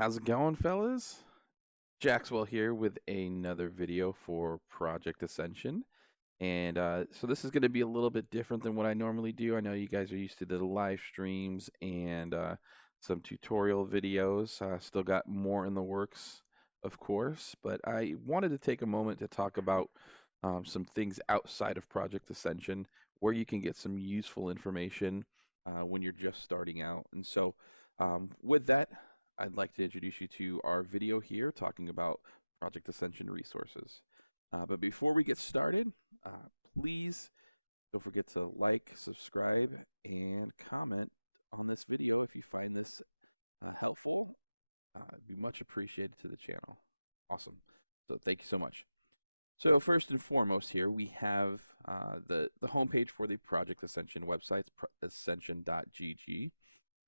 How's it going, fellas? Jaxwell here with another video for Project Ascension. And so this is going to be a little bit different than what I normally do. I know you guys are used to the live streams and some tutorial videos. Still got more in the works, of course, but I wanted to take a moment to talk about some things outside of Project Ascension where you can get some useful information when you're just starting out. And so with that, I'd like to introduce you to our video here talking about Project Ascension resources. But before we get started, uh, please don't forget to like, subscribe, and comment on this video if you find this helpful. It'd be much appreciated to the channel. Awesome. So thank you so much. So first and foremost here, we have the homepage for the Project Ascension website, ascension.gg.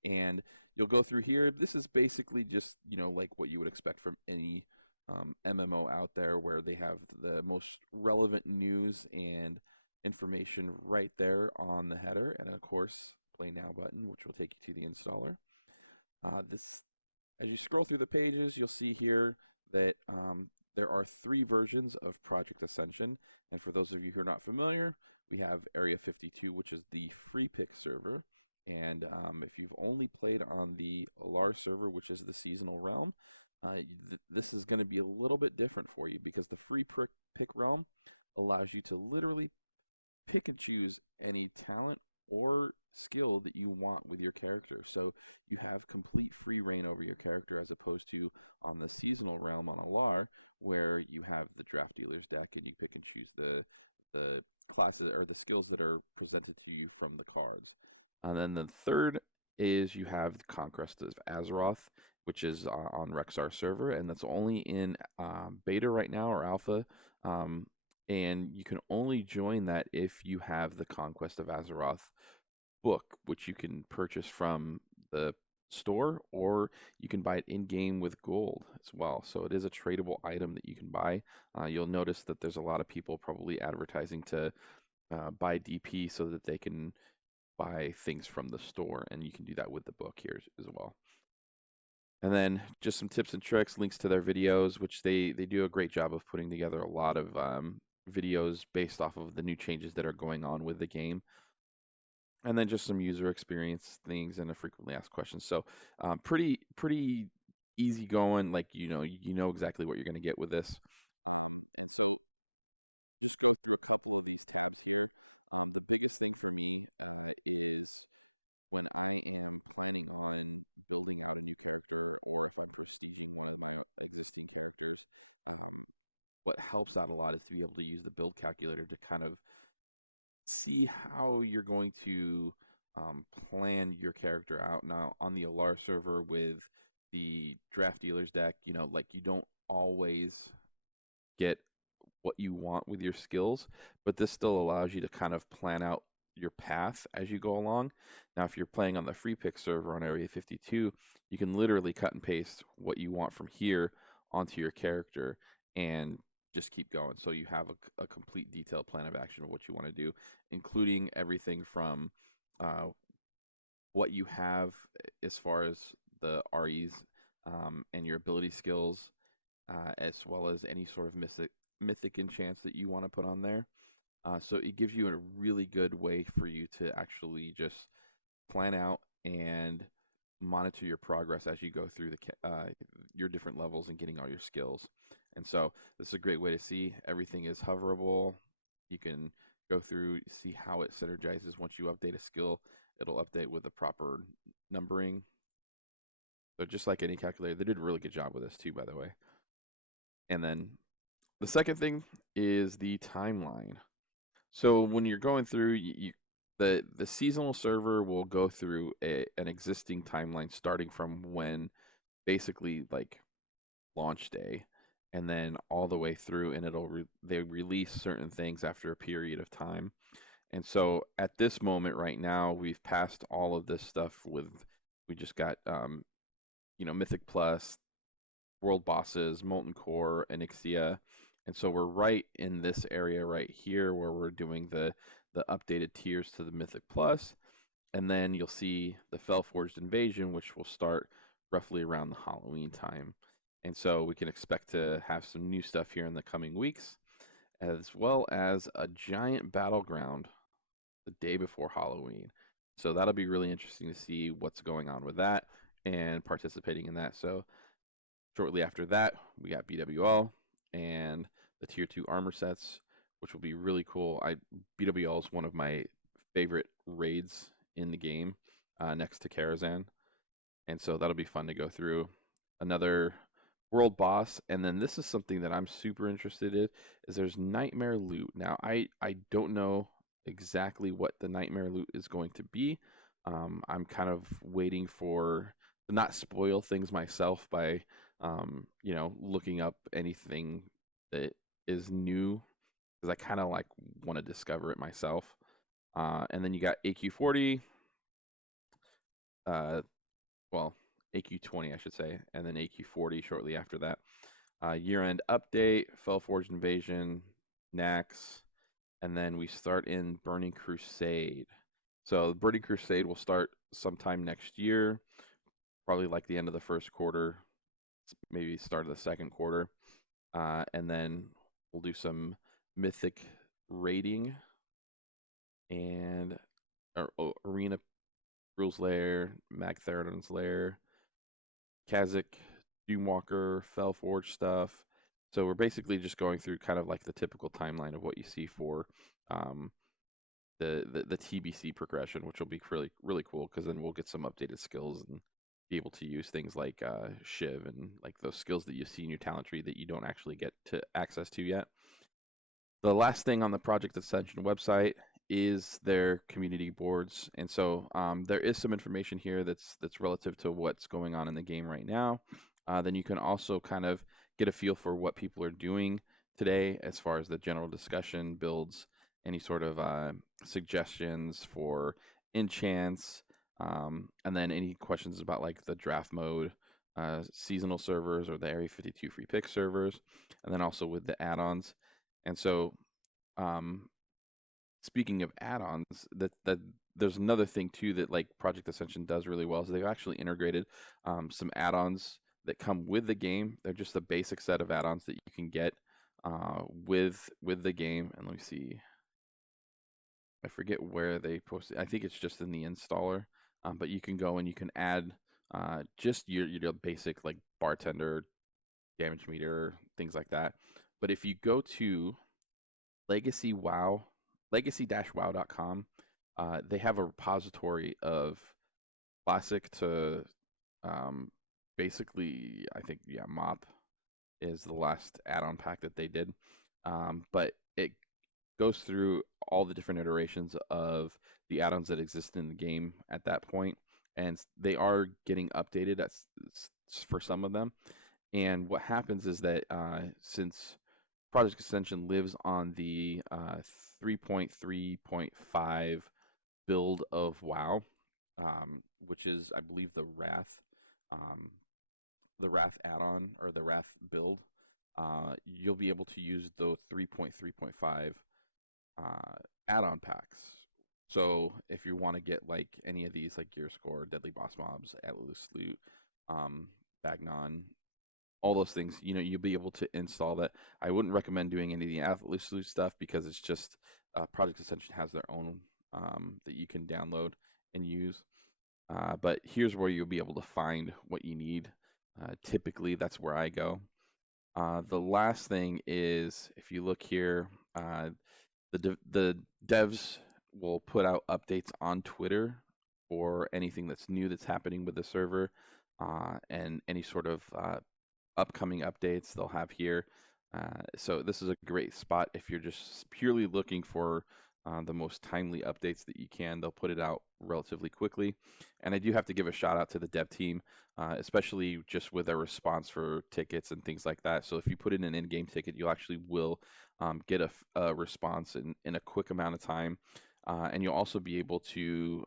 And you'll go through here. This is basically just, like what you would expect from any MMO out there where they have the most relevant news and information right there on the header. And of course, Play Now button, which will take you to the installer. As you scroll through the pages, you'll see here that there are 3 versions of Project Ascension. And for those of you who are not familiar, we have Area 52, which is the free pick server. And if you've only played on the Alar server, which is the seasonal realm, this is going to be a little bit different for you because the free pick realm allows you to literally pick and choose any talent or skill that you want with your character. So you have complete free reign over your character as opposed to on the seasonal realm on Alar, where you have the draft dealer's deck and you pick and choose the classes or the skills that are presented to you from the cards. And then the third is you have the Conquest of Azeroth, which is on Rexar server, and that's only in beta right now or alpha. And you can only join that if you have the Conquest of Azeroth book, which you can purchase from the store or you can buy it in game with gold as well. So it is a tradable item that you can buy. You'll notice that there's a lot of people probably advertising to buy DP so that they can buy things from the store, and you can do that with the book here as well. And then just some tips and tricks, links to their videos, which they do a great job of putting together a lot of videos based off of the new changes that are going on with the game. And then just some user experience things and a frequently asked questions. So pretty easy going, like you know exactly what you're going to get with this. And so just go through a couple of these tabs here. The biggest thing for me is when I am planning on building out a new character or if I'm prestiging one of my existing characters, what helps out a lot is to be able to use the build calculator to kind of see how you're going to plan your character out. Now, on the Alar server with the draft dealer's deck, like you don't always get what you want with your skills, but this still allows you to kind of plan out your path as you go along. Now, if you're playing on the free pick server on Area 52, you can literally cut and paste what you want from here onto your character and just keep going. So you have a complete detailed plan of action of what you want to do, including everything from uh, what you have as far as the REs and your ability skills, as well as any sort of mythic enchants that you want to put on there. So it gives you a really good way for you to actually just plan out and monitor your progress as you go through your different levels and getting all your skills. And so this is a great way to see everything is hoverable. You can go through, see how it synergizes. Once you update a skill, it'll update with the proper numbering. So just like any calculator, they did a really good job with this too, by the way. And then the second thing is the timeline. So when you're going through, the seasonal server will go through an existing timeline starting from when basically like launch day, and then all the way through, and they release certain things after a period of time. And so at this moment right now, we've passed all of this stuff we just got Mythic Plus, World Bosses, Molten Core, and Ixia. And so we're right in this area right here where we're doing the updated tiers to the Mythic Plus. And then you'll see the Fellforged Invasion, which will start roughly around the Halloween time. And so we can expect to have some new stuff here in the coming weeks, as well as a giant battleground the day before Halloween. So that'll be really interesting to see what's going on with that and participating in that. So shortly after that, we got BWL and the Tier 2 armor sets, which will be really cool. BWL is one of my favorite raids in the game, next to Karazhan, and so that'll be fun to go through. Another world boss, and then this is something that I'm super interested in, is there's nightmare loot. Now, I don't know exactly what the nightmare loot is going to be. I'm kind of waiting for to not spoil things myself by looking up anything that is new, because I kind of like want to discover it myself. And then you got AQ40, uh, well, AQ20, I should say, and then AQ40 shortly after that. Year-end update, Fellforged Invasion, Nax, and then we start in Burning Crusade. So Burning Crusade will start sometime next year, probably like the end of the first quarter, maybe start of the second quarter. And then we'll do some Mythic raiding and Arena Rules Lair, Magtheridon's Lair, Kazakh, Doomwalker, Fellforge stuff. So we're basically just going through kind of like the typical timeline of what you see for um, the TBC progression, which will be really cool because then we'll get some updated skills and be able to use things like Shiv and like those skills that you see in your talent tree that you don't actually get to access to yet. The last thing on the Project Ascension website is their community boards, and so there is some information here that's relative to what's going on in the game right now. Then you can also kind of get a feel for what people are doing today as far as the general discussion, builds, any sort of suggestions for enchants, and then any questions about like the draft mode, seasonal servers, or the Area 52 free pick servers, and then also with the add-ons. And so, um, speaking of add-ons, that there's another thing too that like Project Ascension does really well. So they've actually integrated some add-ons that come with the game. They're just a basic set of add-ons that you can get with the game. And let me see, I forget where they posted. I think it's just in the installer. But you can go and you can add just your basic like bartender, damage meter, things like that. But if you go to Legacy WoW, legacy-wow.com, they have a repository of classic to um, basically, I think, yeah, MOP is the last add-on pack that they did. But it goes through all the different iterations of the add-ons that exist in the game at that point, and they are getting updated for some of them. And what happens is that since Project Ascension lives on the 3.3.5 build of WoW, which is, I believe, um, the Wrath add-on or the Wrath build. You'll be able to use the 3.3.5 add-on packs. So if you want to get like any of these, like Gear Score, Deadly Boss Mobs, Atlas Loot, um, Bagnon, all those things, you'll be able to install that. I wouldn't recommend doing any of the Atlas Loot stuff because it's just Project Ascension has their own that you can download and use. But here's where you'll be able to find what you need. Typically, that's where I go. The last thing is, if you look here, the devs will put out updates on Twitter for anything that's new that's happening with the server, and any sort of upcoming updates they'll have here. So this is a great spot if you're just purely looking for the most timely updates that you can. They'll put it out relatively quickly. And I do have to give a shout out to the dev team, especially just with their response for tickets and things like that. So if you put in an in-game ticket, you actually will get a response in a quick amount of time. And you'll also be able to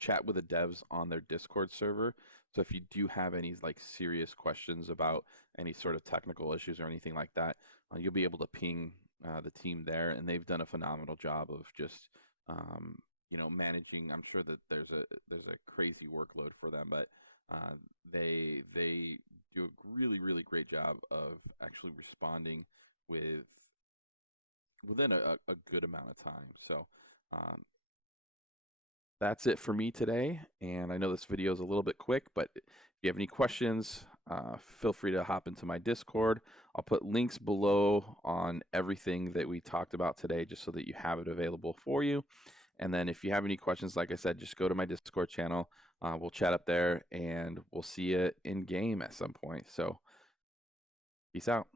chat with the devs on their Discord server. So if you do have any like serious questions about any sort of technical issues or anything like that, you'll be able to ping the team there, and they've done a phenomenal job of just managing. I'm sure that there's a crazy workload for them, but uh, they do a really really great job of actually responding with within a good amount of time. So um, that's it for me today. And I know this video is a little bit quick, but if you have any questions, feel free to hop into my Discord. I'll put links below on everything that we talked about today just so that you have it available for you. And then if you have any questions, like I said, just go to my Discord channel. We'll chat up there and we'll see you in game at some point. So peace out.